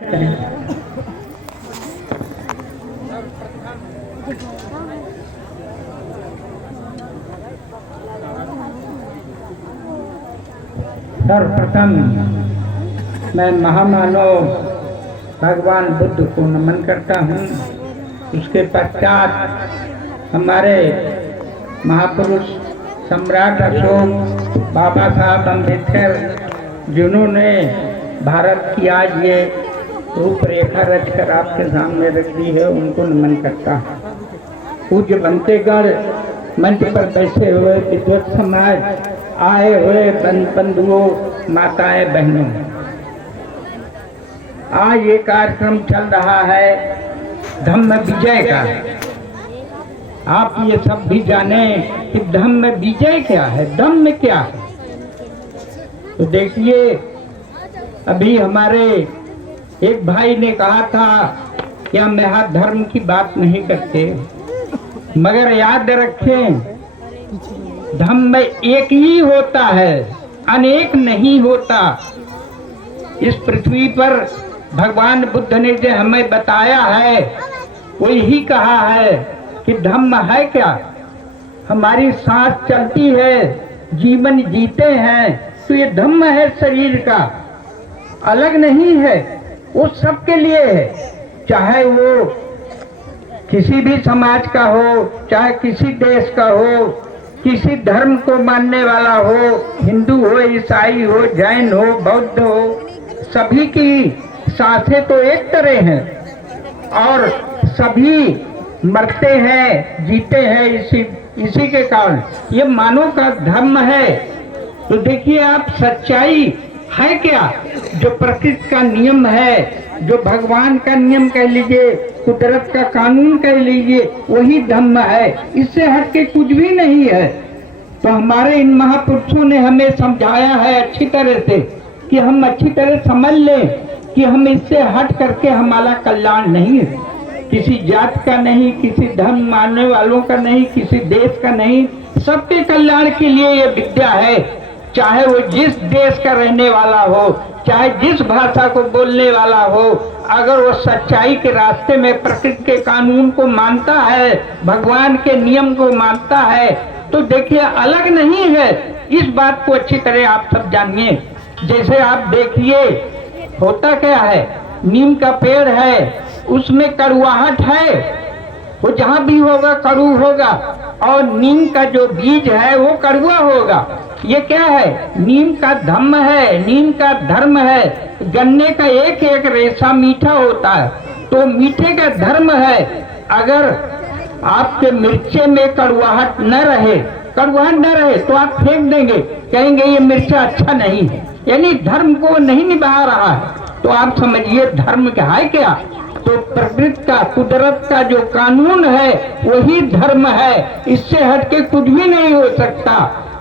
सर्वप्रथम मैं महामानव भगवान बुद्ध को नमन करता हूँ। उसके पश्चात हमारे महापुरुष सम्राट अशोक, बाबा साहब अम्बेडकर जिन्होंने भारत की आज ये रूपरेखा रचकर आपके सामने रख दी है, उनको नमन करता हूँ। पूज्य बंतेगढ़, मंच पर बैठे हुए विद्वत समाज, आए हुए बंधुओं, माताएं, बहनों, आज ये कार्यक्रम चल रहा है धम्म विजय का। आप ये सब भी जाने कि धम्म विजय क्या है, धम्म क्या है। तो देखिए, अभी हमारे एक भाई ने कहा था कि हम यहाँ धर्म की बात नहीं करते, मगर याद रखें धम्म एक ही होता है, अनेक नहीं होता। इस पृथ्वी पर भगवान बुद्ध ने जो हमें बताया है, वो यही कहा है कि धम्म है क्या। हमारी सांस चलती है, जीवन जीते हैं, तो ये धम्म है शरीर का, अलग नहीं है, वो सबके लिए है। चाहे वो किसी भी समाज का हो, चाहे किसी देश का हो, किसी धर्म को मानने वाला हो, हिंदू हो, ईसाई हो, जैन हो, बौद्ध हो, सभी की सांसें तो एक तरह हैं और सभी मरते हैं, जीते हैं इसी के कारण। ये मानव का धर्म है। तो देखिए आप, सच्चाई है क्या, जो प्रकृति का नियम है, जो भगवान का नियम कह लीजिए, कुदरत का कानून कह लीजिए, वही धम्म है। इससे हट के कुछ भी नहीं है। तो हमारे इन महापुरुषों ने हमें समझाया है अच्छी तरह से कि हम अच्छी तरह समझ लें कि हम इससे हट करके हमारा कल्याण नहीं है, किसी जात का नहीं, किसी धर्म मानने वालों का नहीं, किसी देश का नहीं, सबके कल्याण के लिए ये विद्या है। चाहे वो जिस देश का रहने वाला हो, चाहे जिस भाषा को बोलने वाला हो, अगर वो सच्चाई के रास्ते में प्रकृति के कानून को मानता है, भगवान के नियम को मानता है, तो देखिए अलग नहीं है। इस बात को अच्छी तरह आप सब जानिए। जैसे आप देखिए, होता क्या है, नीम का पेड़ है, उसमें कड़वाहट है, वो जहाँ भी होगा कड़ू होगा, और नीम का जो बीज है वो कड़वा होगा। ये क्या है, नीम का धम्म है, नीम का धर्म है। गन्ने का एक एक रेशा मीठा होता है, तो मीठे का धर्म है। अगर आपके मिर्चे में कड़वाहट न रहे, तो आप फेंक देंगे, कहेंगे ये मिर्चा अच्छा नहीं है, यानी धर्म को नहीं निभा रहा है। तो आप समझिए धर्म क्या है क्या। तो प्रकृति का, कुदरत का जो कानून है वही धर्म है, इससे हटके कुछ भी नहीं हो सकता।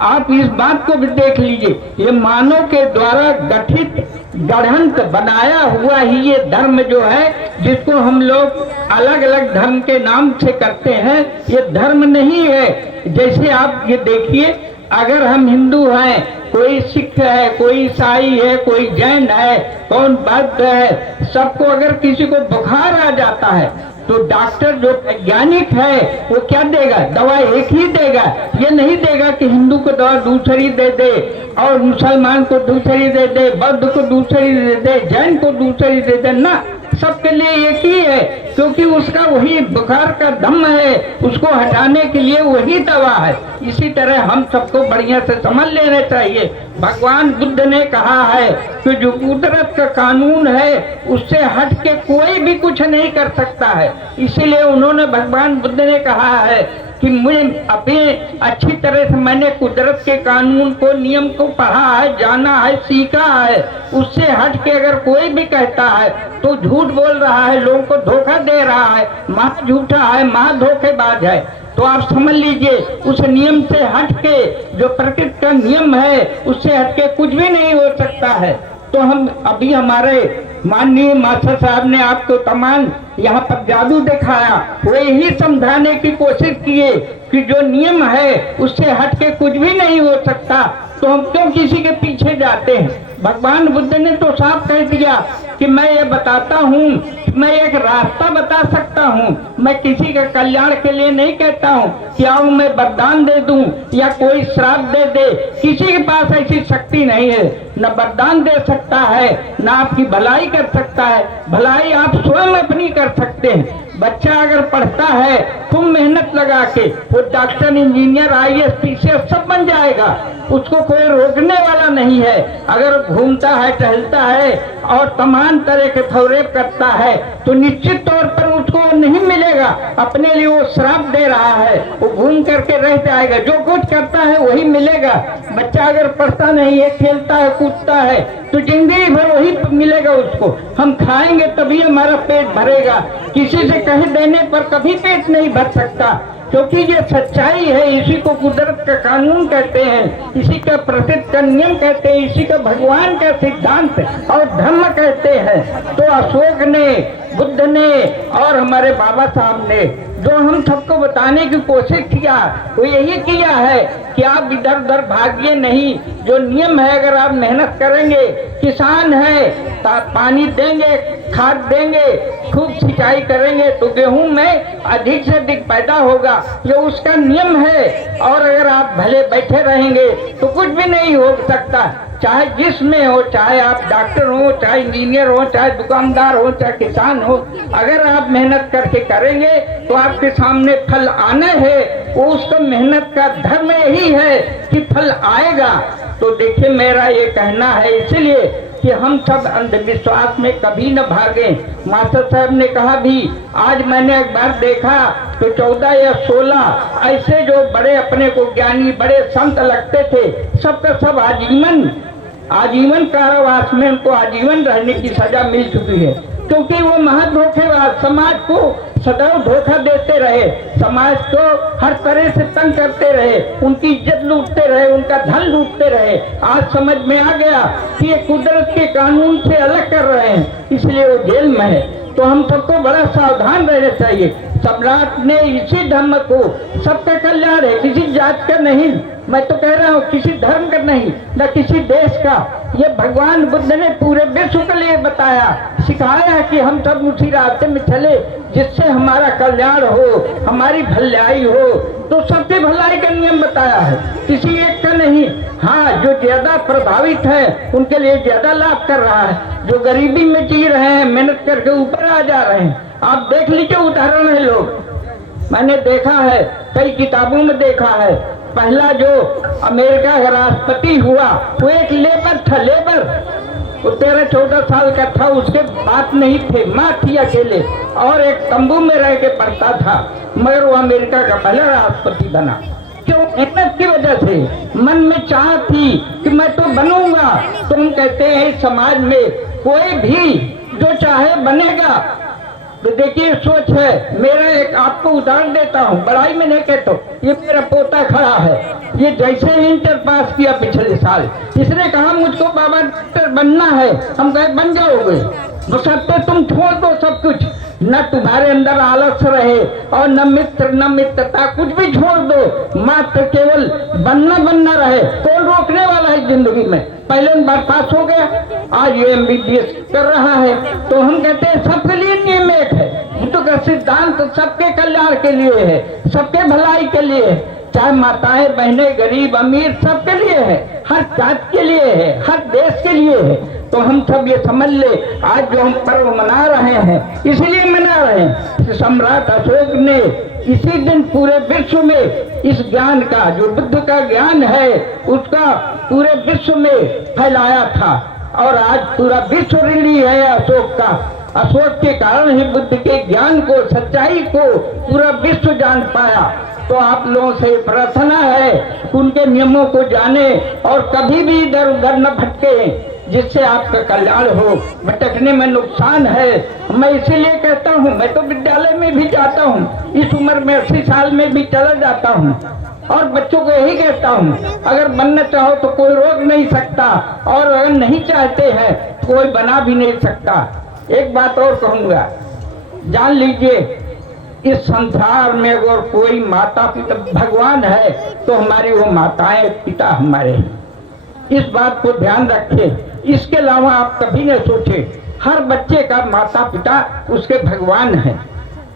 आप इस बात को भी देख लीजिए, ये मानव के द्वारा गठित गढ़ंत बनाया हुआ ही ये धर्म जो है, जिसको हम लोग अलग अलग धर्म के नाम से करते हैं, ये धर्म नहीं है। जैसे आप ये देखिए, अगर हम हिंदू हैं, कोई सिख है, कोई ईसाई है, कोई जैन है, कौन बौद्ध है, सबको अगर किसी को बुखार आ जाता है तो डॉक्टर जो वैज्ञानिक है वो क्या देगा, दवा एक ही देगा। ये नहीं देगा कि हिंदू को दवा दूसरी दे दे और मुसलमान को दूसरी दे दे, बौद्ध को दूसरी दे दे, जैन को दूसरी दे दे, ना, सबके लिए एक ही है, क्योंकि उसका वही बुखार का धम्म है, उसको हटाने के लिए वही दवा है। इसी तरह हम सबको बढ़िया से समझ लेना चाहिए। भगवान बुद्ध ने कहा है कि जो कुदरत का कानून है उससे हट के कोई भी कुछ नहीं कर सकता है। इसीलिए उन्होंने, भगवान बुद्ध ने कहा है कि मुझे अपने अच्छी तरह से मैंने कुदरत के कानून को, नियम को पढ़ा है, जाना है, सीखा है। उससे हट के अगर कोई भी कहता है तो झूठ बोल रहा है, लोगों को धोखा दे रहा है, महा झूठा है, महा धोखेबाज है। तो आप समझ लीजिए, उस नियम से हट के, जो प्रकृति का नियम है उससे हट के कुछ भी नहीं हो सकता है। तो हम अभी हमारे माननीय मास्टर साहब ने आपको तमाम यहाँ पर जादू दिखाया, वो यही समझाने की कोशिश किए कि जो नियम है उससे हट के कुछ भी नहीं हो सकता। तो हम क्यों किसी के पीछे जाते हैं। भगवान बुद्ध ने तो साफ कह दिया कि मैं ये बताता हूँ, मैं एक रास्ता बता सकता हूँ, मैं किसी के कल्याण के लिए नहीं कहता हूँ कि आओ मैं वरदान दे दूं या कोई श्राप दे दे। किसी के पास ऐसी शक्ति नहीं है, न वरदान दे सकता है न आपकी भलाई कर सकता है। भलाई आप स्वयं अपनी कर सकते हैं। बच्चा अगर पढ़ता है खूब मेहनत लगा के, वो डॉक्टर, इंजीनियर, IAS, PCS सब बन जाएगा, उसको कोई रोकने वाला नहीं है। अगर घूमता है, टहलता है और तमाम तरह के फौरेब करता है तो निश्चित तौर पर उसको नहीं मिलेगा। अपने लिए वो श्राप दे रहा है, वो घूम करके रह जाएगा। जो कुछ करता है वही मिलेगा। बच्चा अगर पढ़ता नहीं है, खेलता है, कूदता है तो जिंदगी भर वही मिलेगा उसको। हम खाएंगे तभी हमारा पेट भरेगा, किसी से कह देने पर कभी पेट नहीं भर सकता, क्योंकि ये सच्चाई है। इसी को कुदरत का कानून कहते हैं, इसी का प्रसिद्ध का नियम कहते हैं, इसी का भगवान का सिद्धांत और धर्म कहते हैं। तो अशोक ने, बुद्ध ने और हमारे बाबा साहब ने जो हम सबको बताने की कोशिश किया वो यही किया है कि आप इधर उधर भागिए नहीं। जो नियम है, अगर आप मेहनत करेंगे, किसान है पानी देंगे, खाद देंगे, खूब सिंचाई करेंगे तो गेहूं में अधिक से अधिक पैदा होगा। ये उसका नियम है। और अगर आप भले बैठे रहेंगे तो कुछ भी नहीं हो सकता, चाहे जिसमें हो, चाहे आप डॉक्टर हो, चाहे इंजीनियर हो, चाहे दुकानदार हो, चाहे किसान हो। अगर आप मेहनत करके करेंगे तो आपके सामने फल आना है। वो उसका मेहनत का धर्म यही है कि फल आएगा। तो देखिए, मेरा ये कहना है इसलिए कि हम सब अंधविश्वास में कभी न भागे। मास्टर साहब ने कहा भी, आज मैंने एक बार देखा तो 14 या 16 ऐसे जो बड़े अपने को ज्ञानी, बड़े संत लगते थे, सबका सब आजीवन कारावास में उनको आजीवन रहने की सजा मिल चुकी है। क्योंकि वो महाधोखेबाज समाज को सदैव धोखा देते रहे, समाज को हर तरह से तंग करते रहे, उनकी इज्जत लूटते रहे, उनका धन लूटते रहे। आज समझ में आ गया कि ये कुदरत के कानून से अलग कर रहे हैं, इसलिए वो जेल में है। तो हम सबको बड़ा सावधान रहना चाहिए। सम्राट ने इसी धर्म को, सबका कल्याण है, किसी जात का नहीं, मैं तो कह रहा हूँ किसी धर्म का नहीं, न किसी देश का। ये भगवान बुद्ध ने पूरे विश्व के लिए बताया, सिखाया कि हम सब उसी रास्ते में चले जिससे हमारा कल्याण हो, हमारी भलाई हो। तो सबकी भलाई का नियम बताया है, किसी एक का नहीं। हाँ, जो ज्यादा प्रभावित है उनके लिए ज्यादा लाभ कर रहा है, जो गरीबी में जी रहे हैं, मेहनत करके ऊपर आ जा रहे हैं। आप देख लीजिए, उदाहरण है लोग, मैंने देखा है, कई किताबों में देखा है। पहला जो अमेरिका का राष्ट्रपति हुआ वो एक लेबर था, लेबर, वो 13-14 साल का था, उसके बाप नहीं थे, माँ थी अकेले, और एक तंबू में रह के पढ़ता था, मगर वो अमेरिका का पहला राष्ट्रपति बना। क्यों? मेहनत की वजह से, मन में चाह थी कि मैं तो बनूंगा। तो हम कहते हैं समाज में कोई भी जो चाहे बनेगा। तो देखिए, सोच है। मेरा एक आपको उदाहरण देता हूँ, बड़ाई में नहीं कहता, ये मेरा पोता खड़ा है, ये जैसे ही इंटर पास किया पिछले साल, इसने कहा मुझको बाबा डॉक्टर बनना है। हम कहे बन जाओगे, बशर्ते तुम छोड़ दो सब कुछ, न तुम्हारे अंदर आलस रहे और न मित्र न मित्रता, कुछ भी छोड़ दो, मात्र केवल बनना रहे। कौन रोकने वाला है जिंदगी में? पहले बार पास हो गया, आज ये MBBS कर रहा है। तो हम कहते हैं सबके लिए नियम एक है, हिंदू का सिद्धांत सबके कल्याण के लिए है, सबके भलाई के लिए है, चाहे माताएं बहनें गरीब अमीर सबके लिए है, हर जात के लिए है, हर देश के लिए है। तो हम सब ये समझ ले, आज जो हम पर्व मना रहे हैं इसलिए मना रहे हैं। सम्राट अशोक ने इसी दिन पूरे विश्व में इस ज्ञान का, जो बुद्ध का ज्ञान है, उसका पूरे विश्व में फैलाया था। और आज पूरा विश्व ऋणी है अशोक का। अशोक के कारण ही बुद्ध के ज्ञान को, सच्चाई को पूरा विश्व जान पाया। तो आप लोगों से प्रार्थना है कि उनके नियमों को जाने और कभी भी इधर उधर न भटके, जिससे आपका कल्याण हो। भटकने में नुकसान है। मैं इसीलिए कहता हूँ, मैं तो विद्यालय में भी जाता हूँ, इस उम्र में 80 साल में भी चला जाता हूँ, और बच्चों को यही कहता हूँ, अगर बनना चाहो तो कोई रोक नहीं सकता, और अगर नहीं चाहते हैं तो कोई बना भी नहीं सकता। एक बात और कहूँगा, जान लीजिए, इस संसार में अगर कोई माता पिता भगवान है तो हमारी वो माताएं पिता हमारे हैं। इस बात को ध्यान रखें। इसके अलावा आप कभी न सोचें हर बच्चे का माता पिता उसके भगवान हैं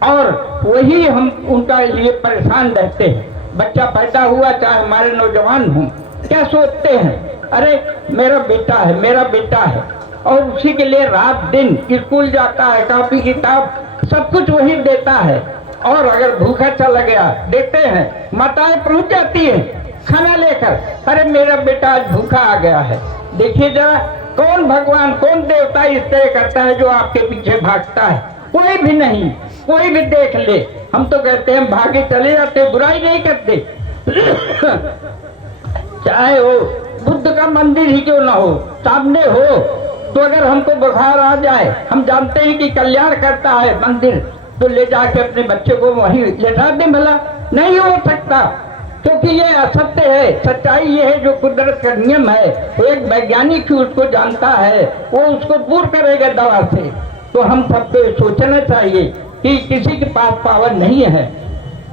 और वही हम उनका लिए परेशान रहते हैं। बच्चा पैदा हुआ चाहे हमारे नौजवान हों, क्या सोचते हैं, अरे मेरा बेटा है, मेरा बेटा है, और उसी के लिए रात दिन स्कूल जाता है, कॉपी किताब सब कुछ वही देता है। और अगर भूखा चला गया देखते हैं माताएं पहुंच जाती है खाना लेकर, अरे मेरा बेटा आज भूखा आ गया है। देखिए जरा कौन भगवान कौन देवता इस तरह करता है जो आपके पीछे भागता है? कोई भी नहीं, कोई भी देख ले। हम तो कहते हैं भागे चले जाते, बुराई नहीं करते। चाहे वो बुद्ध का मंदिर ही क्यों ना हो, सामने हो, तो अगर हमको बुखार आ जाए, हम जानते हैं कि कल्याण करता है मंदिर, तो ले जाके अपने बच्चे को वहीं लेटा दे। भला नहीं हो सकता, क्योंकि ये असत्य है। सच्चाई ये है जो कुदरत का नियम है, एक वैज्ञानिक उसको जानता है, वो उसको दूर करेगा दवा से। तो हम सबको सोचना चाहिए कि किसी के पास पावर नहीं है।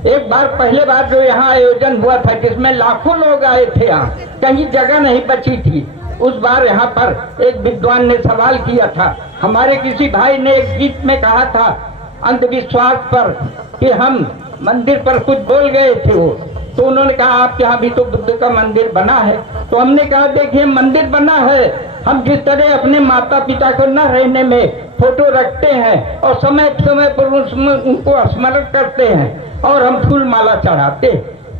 एक बार पहले बार जो यहाँ आयोजन हुआ था जिसमें लाखों लोग आए थे, यहाँ कहीं जगह नहीं बची थी, उस बार यहाँ पर एक विद्वान ने सवाल किया था। हमारे किसी भाई ने एक गीत में कहा था अंधविश्वास पर कि हम मंदिर पर कुछ बोल गए थे वो, तो उन्होंने कहा आपके यहाँ भी तो बुद्ध का मंदिर बना है। तो हमने कहा देखिए मंदिर बना है, हम जिस तरह अपने माता पिता को न रहने में फोटो रखते हैं और समय समय पर उसमें उनको स्मरण करते हैं और हम फूल माला चढ़ाते,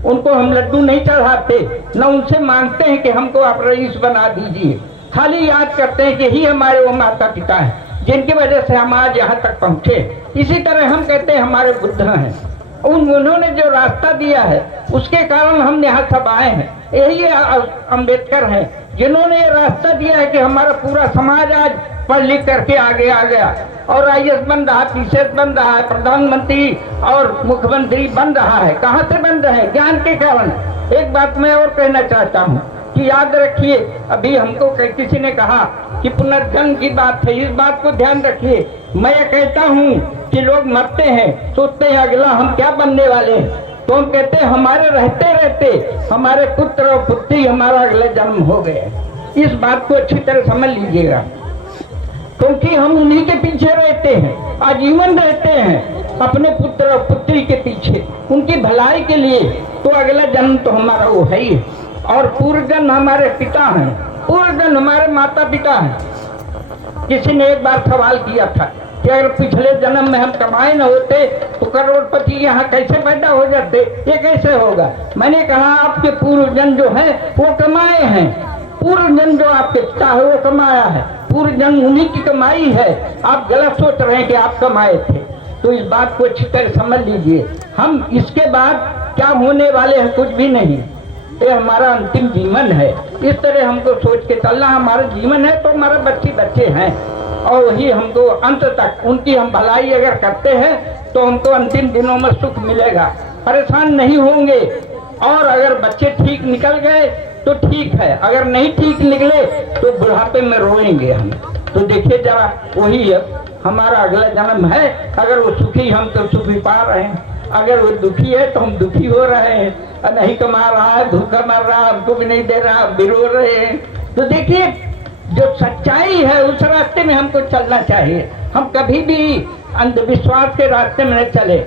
उनको हम लड्डू नहीं चढ़ाते, न उनसे मांगते हैं कि हमको आप रईस बना दीजिए, खाली याद करते हैं कि ही हमारे वो माता पिता हैं जिनकी वजह से हम आज यहाँ तक पहुँचे। इसी तरह हम कहते हैं हमारे बुद्ध हैं, उन्होंने जो रास्ता दिया है उसके कारण हम यहाँ सब आए हैं। यही अम्बेडकर हैं जिन्होंने ये रास्ता दिया है कि हमारा पूरा समाज आज पढ़ लिख करके आगे आ गया और IAS बन रहा है, PCS बन रहा है, प्रधानमंत्री और मुख्यमंत्री बन रहा है। कहाँ से बन रहे हैं? ज्ञान के कारण। एक बात मैं और कहना चाहता हूँ कि याद रखिए, अभी हमको किसी ने कहा कि पुनर्जन्म की बात है, इस बात को ध्यान रखिए। मैं ये कहता हूँ कि लोग मरते हैं, सोचते हैं अगला हम क्या बनने वाले हैं, तो हम कहते हैं हमारे रहते रहते हमारे पुत्र और पुत्री हमारा अगला जन्म हो गए। इस बात को अच्छी तरह समझ लीजिएगा, क्योंकि हम उन्हीं के पीछे रहते हैं, आजीवन रहते हैं अपने पुत्र और पुत्री के पीछे, उनकी भलाई के लिए। तो अगला जन्म तो हमारा वो है ही, और पूर्व जन्म हमारे पिता हैं, पूर्व जन्म हमारे माता पिता हैं। किसी ने एक बार सवाल किया था कि अगर पिछले जन्म में हम कमाए न होते तो करोड़पति यहाँ कैसे पैदा हो जाते, ये कैसे होगा? मैंने कहा आपके पूर्व जन्म जो है वो कमाए हैं, पूर्व जन्म जो आपके पिता है वो कमाया है, पूर्व जन्म उन्हीं की कमाई है। आप गलत सोच रहे हैं कि आप कमाए थे। तो इस बात को अच्छी तरह समझ लीजिए, हम इसके बाद क्या होने वाले हैं कुछ भी नहीं, ये हमारा अंतिम जीवन है। इस तरह हमको सोच के चलना, हमारा जीवन है तो हमारे बच्चे हैं और वही हमको अंत तक उनकी हम भलाई अगर करते हैं तो हमको अंतिम दिनों में सुख मिलेगा, परेशान नहीं होंगे। और अगर बच्चे ठीक निकल गए तो ठीक है, अगर नहीं ठीक निकले तो बुढ़ापे में रोएंगे हम। तो देखिए जरा वही है हमारा अगला जन्म है। अगर वो सुखी हम तो सुखी पा रहे हैं, अगर वो दुखी है तो हम दुखी हो रहे हैं, नहीं कमा रहा है, भूखा मर रहा है, हमको भी नहीं दे रहा, बिरो रहे हैं। तो देखिए जो सच्चाई है उस रास्ते में हमको चलना चाहिए, हम कभी भी अंधविश्वास के रास्ते में न चले।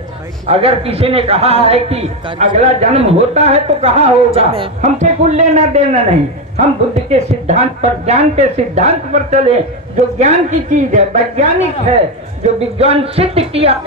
अगर किसी ने कहा है कि अगला जन्म होता है तो कहाँ होगा, हमसे कुछ लेना देना नहीं। हम बुद्ध के सिद्धांत पर, ज्ञान के सिद्धांत पर चले, जो ज्ञान की चीज है, वैज्ञानिक है, जो विज्ञान सिद्ध किया,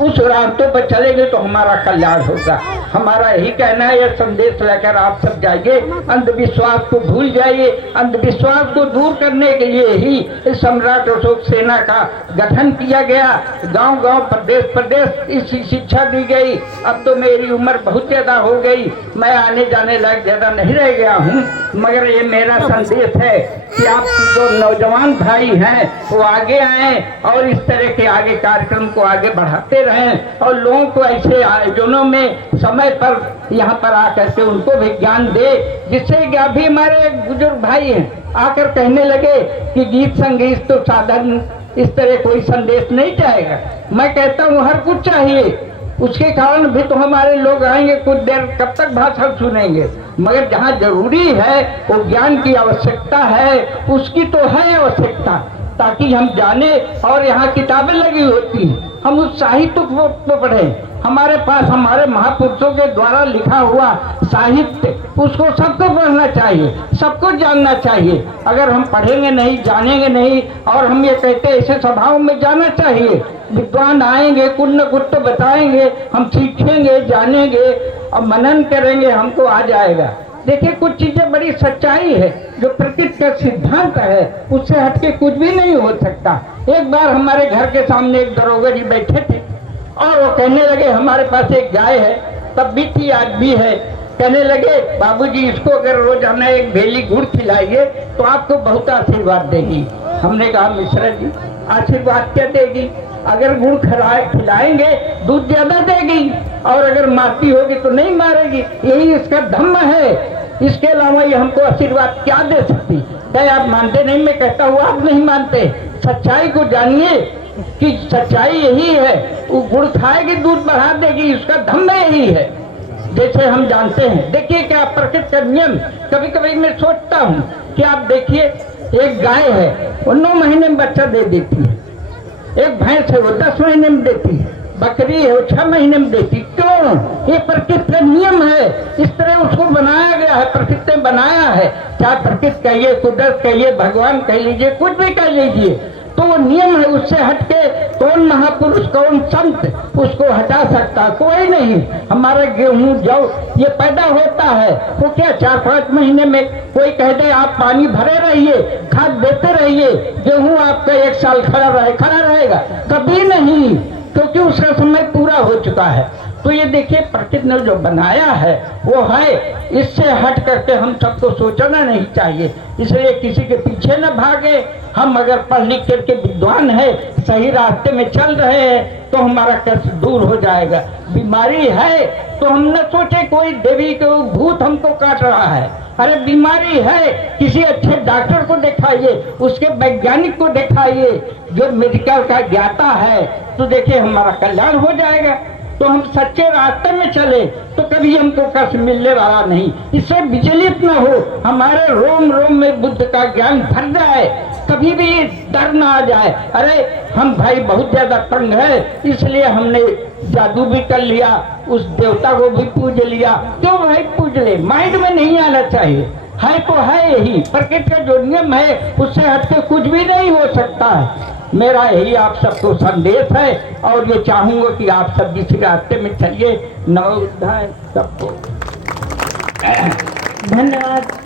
उस रास्तों पर चलेंगे तो हमारा कल्याण होगा। हमारा यही कहना है, यह संदेश लेकर आप सब जाइए, अंधविश्वास को भूल जाइए। अंधविश्वास को दूर करने के लिए ही सम्राट अशोक सेना का गठन किया गया, गांव-गांव, प्रदेश-प्रदेश इसकी शिक्षा दी गई। अब तो मेरी उम्र बहुत ज्यादा हो गई, मैं आने जाने लायक ज्यादा नहीं रह गया हूँ, मगर ये मेरा संदेश है कि आप जो नौजवान भाई हैं वो आगे आए और इस तरह के आगे कार्यक्रम को आगे बढ़ाते रहें और लोगों को ऐसे आयोजनों में समय पर यहाँ पर आकर के उनको भी ज्ञान दे, जिससे कि अभी हमारे बुजुर्ग भाई हैं आकर कहने लगे कि गीत संगीत तो साधन, इस तरह कोई संदेश नहीं जाएगा। मैं कहता हूँ हर कुछ चाहिए, उसके कारण भी तो हमारे लोग आएंगे, कुछ देर कब तक भाषण सुनेंगे, मगर जहाँ जरूरी है वो ज्ञान की आवश्यकता है, उसकी तो है आवश्यकता। ताकि हम जाने। और यहाँ किताबें लगी होती हैं, हम उस साहित्य को पढ़ें। हमारे पास हमारे महापुरुषों के द्वारा लिखा हुआ साहित्य, उसको सबको पढ़ना चाहिए, सबको जानना चाहिए। अगर हम पढ़ेंगे नहीं, जानेंगे नहीं, और हम ये कहते ऐसे सभाओं में जाना चाहिए, विद्वान आएंगे, कुछ न कुछ तो बताएंगे, हम सीखेंगे, जानेंगे और मनन करेंगे, हमको आ जाएगा। देखिए, कुछ चीजें बड़ी सच्चाई है, जो प्रकृति का सिद्धांत है उससे हटके कुछ भी नहीं हो सकता। एक बार हमारे घर के सामने एक दरोगा जी बैठे थे और वो कहने लगे, हमारे पास एक गाय है, तब भी थी आज भी है। कहने लगे, बाबूजी इसको अगर रोजाना एक भेली गुड़ खिलाइए तो आपको बहुत आशीर्वाद देगी। हमने कहा, मिश्रा जी आशीर्वाद क्या देगी? अगर गुड़ खिलाएंगे दूध ज्यादा देगी, और अगर मारती होगी तो नहीं मारेगी, यही इसका धर्म है। इसके अलावा ये हमको आशीर्वाद क्या दे सकती? क्या आप मानते नहीं? मैं कहता हूँ आप नहीं मानते। सच्चाई को जानिए कि सच्चाई यही है, वो गुड़ खाएगी दूध बढ़ा देगी, उसका धर्म यही है। जैसे हम जानते हैं, देखिए क्या प्रकृति का नियम। कभी कभी मैं सोचता हूँ कि आप देखिए, एक गाय है वो 9 महीने में बच्चा दे देती है, एक भैंस है वो 10 महीने में देती है, बकरी है वो 6 महीने में देती। क्यों? ये प्रकृति का नियम है, इस तरह उसको बनाया गया है, प्रकृति ने बनाया है। चाहे प्रकृति कहिए, कुदरत कहिए, भगवान कह लीजिए, कुछ भी कह लीजिए, तो वो नियम है। उससे हटके कौन महापुरुष, कौन संत उसको हटा सकता? कोई नहीं। हमारा गेहूं जौ ये पैदा होता है, तो क्या 4-5 महीने में कोई कह दे आप पानी भरे रहिए, खाद देते रहिए, गेहूं आपका 1 साल खड़ा रहेगा? कभी नहीं, क्योंकि उसका समय पूरा हो चुका है। तो ये देखिए, प्रकृति ने जो बनाया है वो है, इससे हट करके हम सबको सोचना नहीं चाहिए। इसलिए किसी के पीछे न भागे। हम अगर पढ़ लिख करके विद्वान है, सही रास्ते में चल रहे हैं, तो हमारा कष्ट दूर हो जाएगा। बीमारी है तो हम न सोचे कोई देवी को भूत हमको काट रहा है। अरे बीमारी है, किसी अच्छे डॉक्टर को दिखाइए, उसके वैज्ञानिक को दिखाइए, जो मेडिकल का ज्ञाता है, तो देखिए हमारा कल्याण हो जाएगा। तो हम सच्चे रास्ते में चले तो कभी हमको कष्ट मिलने वाला नहीं। इससे विचलित न हो, हमारे रोम रोम में बुद्ध का ज्ञान भर जाए, कभी भी डर ना आ जाए। अरे हम भाई बहुत ज्यादा तंग है, इसलिए हमने जादू भी कर लिया, उस देवता को भी पूज लिया। क्यों भाई पूज ले? माइंड में नहीं आना चाहिए। है तो है यही, प्रकृति का जो नियम है उससे हटके कुछ भी नहीं हो सकता है। मेरा यही आप सबको संदेश है, और ये चाहूंगा कि आप सब जिस रास्ते में चलिए, नवोदय सबको धन्यवाद।